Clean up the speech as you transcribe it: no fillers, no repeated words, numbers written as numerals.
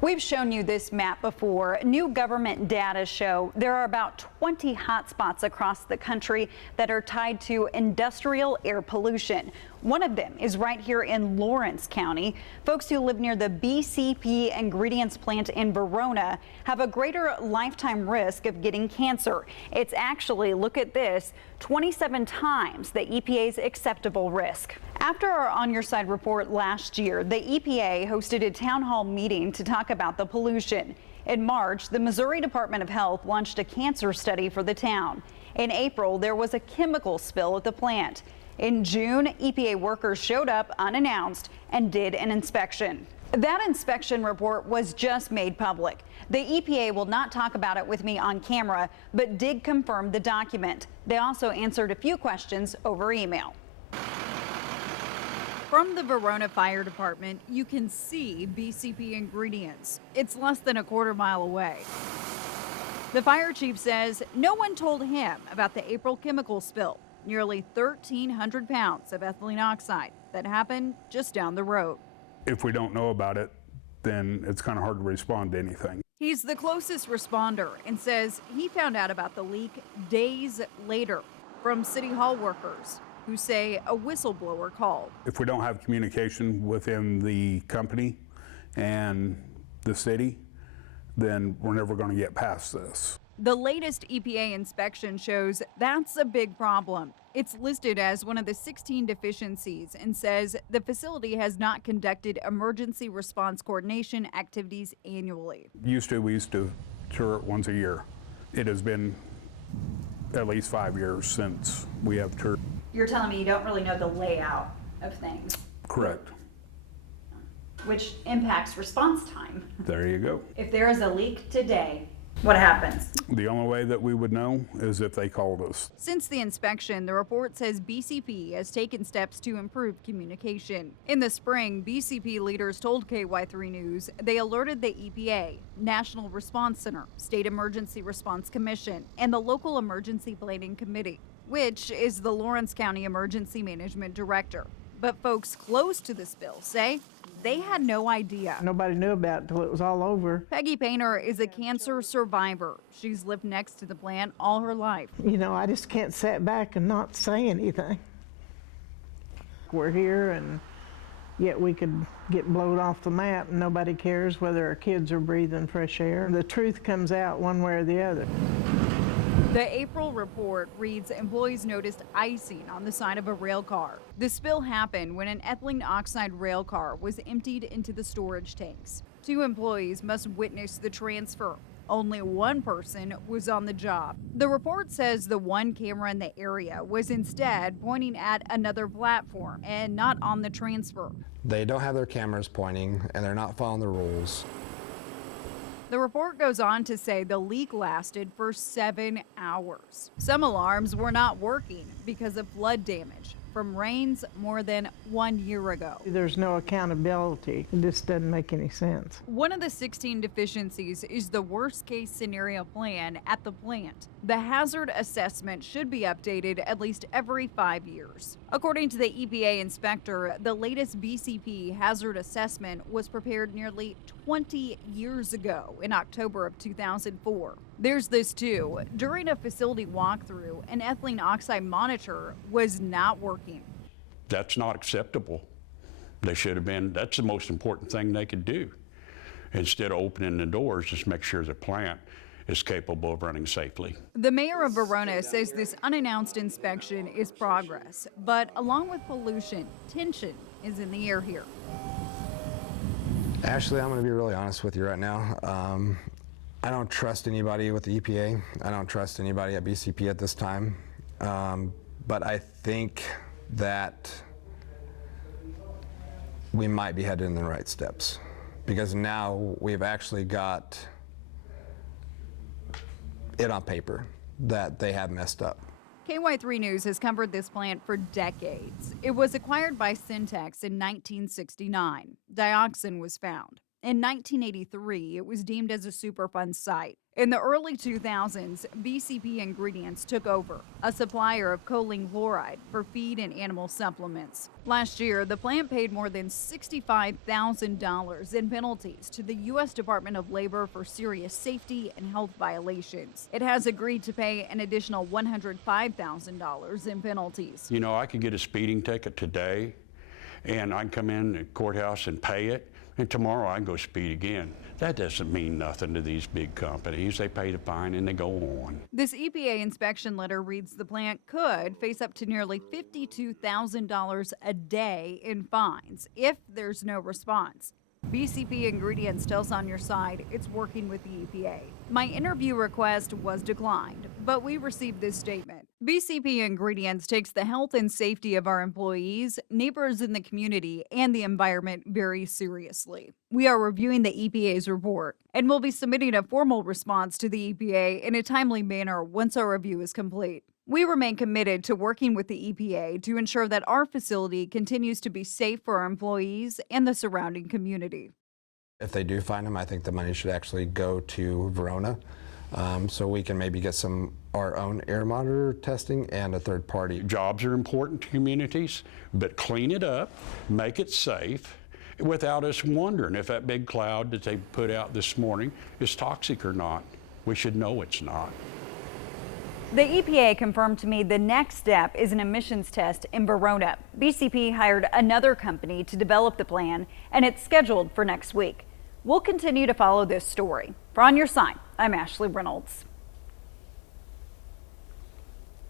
We've shown you this map before. New government data show there are about 20 hotspots across the country that are tied to industrial air pollution. One of them is right here in Lawrence County. Folks who live near the BCP ingredients plant in Verona have a greater lifetime risk of getting cancer. It's actually, look at this, 27 times the EPA's acceptable risk. After our On Your Side report last year, the EPA hosted a town hall meeting to talk about the pollution. In March, the Missouri Department of Health launched a cancer study for the town. In April, there was a chemical spill at the plant. In June, EPA workers showed up unannounced and did an inspection. That inspection report was just made public. The EPA will not talk about it with me on camera, but did confirm the document. They also answered a few questions over email. From the Verona Fire Department, you can see BCP ingredients. It's less than a quarter mile away. The fire chief says no one told him about the April chemical spill, nearly 1,300 pounds of ethylene oxide that happened just down the road. If we don't know about it, then it's kind of hard to respond to anything. He's the closest responder and says he found out about the leak days later from City Hall workers who say a whistleblower called. If we don't have communication within the company and the city, then we're never going to get past this. The latest EPA inspection shows that's a big problem. It's listed as one of the 16 deficiencies and says the facility has not conducted emergency response coordination activities annually. We used to tour it once a year. It has been at least 5 years since we have toured. You're telling me you don't really know the layout of things. Correct. Which impacts response time. There you go. If there is a leak today, what happens? The only way that we would know is if they called us. Since the inspection, the report says BCP has taken steps to improve communication. In the spring, BCP leaders told KY3 News they alerted the EPA, National Response Center, State Emergency Response Commission, and the local Emergency Planning Committee, which is the Lawrence County Emergency Management Director. But folks close to the spill say they had no idea. Nobody knew about it until it was all over. Peggy Painter is a cancer survivor. She's lived next to the plant all her life. You know, I just can't sit back and not say anything. We're here, and yet we could get blowed off the map and nobody cares whether our kids are breathing fresh air. The truth comes out one way or the other. The April report reads employees noticed icing on the side of a rail car. The spill happened when an ethylene oxide rail car was emptied into the storage tanks. 2 employees must witness the transfer. Only 1 person was on the job. The report says the one camera in the area was instead pointing at another platform and not on the transfer. They don't have their cameras pointing and they're not following the rules. The report goes on to say the leak lasted for 7 hours. Some alarms were not working because of flood damage from rains more than 1 year ago. There's no accountability. It just doesn't make any sense. One of the 16 deficiencies is the worst case scenario plan at the plant. The hazard assessment should be updated at least every 5 years. According to the EPA inspector, the latest BCP hazard assessment was prepared nearly 20 years ago in October of 2004. There's this too. During a facility walkthrough, an ethylene oxide monitor was not working. That's not acceptable. They should have been, that's the most important thing they could do. Instead of opening the doors, just make sure the plant is capable of running safely. The mayor of Verona says this unannounced inspection is progress, but along with pollution, tension is in the air here. Ashley, I'm going to be really honest with you right now. I don't trust anybody with the EPA. I don't trust anybody at BCP at this time. But I think that we might be headed in the right steps because now we've actually got it on paper that they have messed up. KY3 News has covered this plant for decades. It was acquired by Syntex in 1969. Dioxin was found. In 1983, it was deemed as a Superfund site. In the early 2000s, BCP Ingredients took over, a supplier of choline chloride for feed and animal supplements. Last year, the plant paid more than $65,000 in penalties to the U.S. Department of Labor for serious safety and health violations. It has agreed to pay an additional $105,000 in penalties. You know, I could get a speeding ticket today, and I can come in the courthouse and pay it, and tomorrow I can go speed again. That doesn't mean nothing to these big companies. They pay the fine and they go on. This EPA inspection letter reads the plant could face up to nearly $52,000 a day in fines if there's no response. BCP Ingredients tells On Your Side it's working with the EPA. My interview request was declined, but we received this statement. BCP Ingredients takes the health and safety of our employees, neighbors in the community, and the environment very seriously. We are reviewing the EPA's report and will be submitting a formal response to the EPA in a timely manner once our review is complete. We remain committed to working with the EPA to ensure that our facility continues to be safe for our employees and the surrounding community. If they do find them, I think the money should actually go to Verona, so we can maybe get our own air monitor testing and a third party. Jobs are important to communities, but clean it up, make it safe, without us wondering if that big cloud that they put out this morning is toxic or not. We should know it's not. The EPA confirmed to me the next step is an emissions test in Verona. BCP hired another company to develop the plan, and it's scheduled for next week. We'll continue to follow this story. For On Your Side, I'm Ashley Reynolds.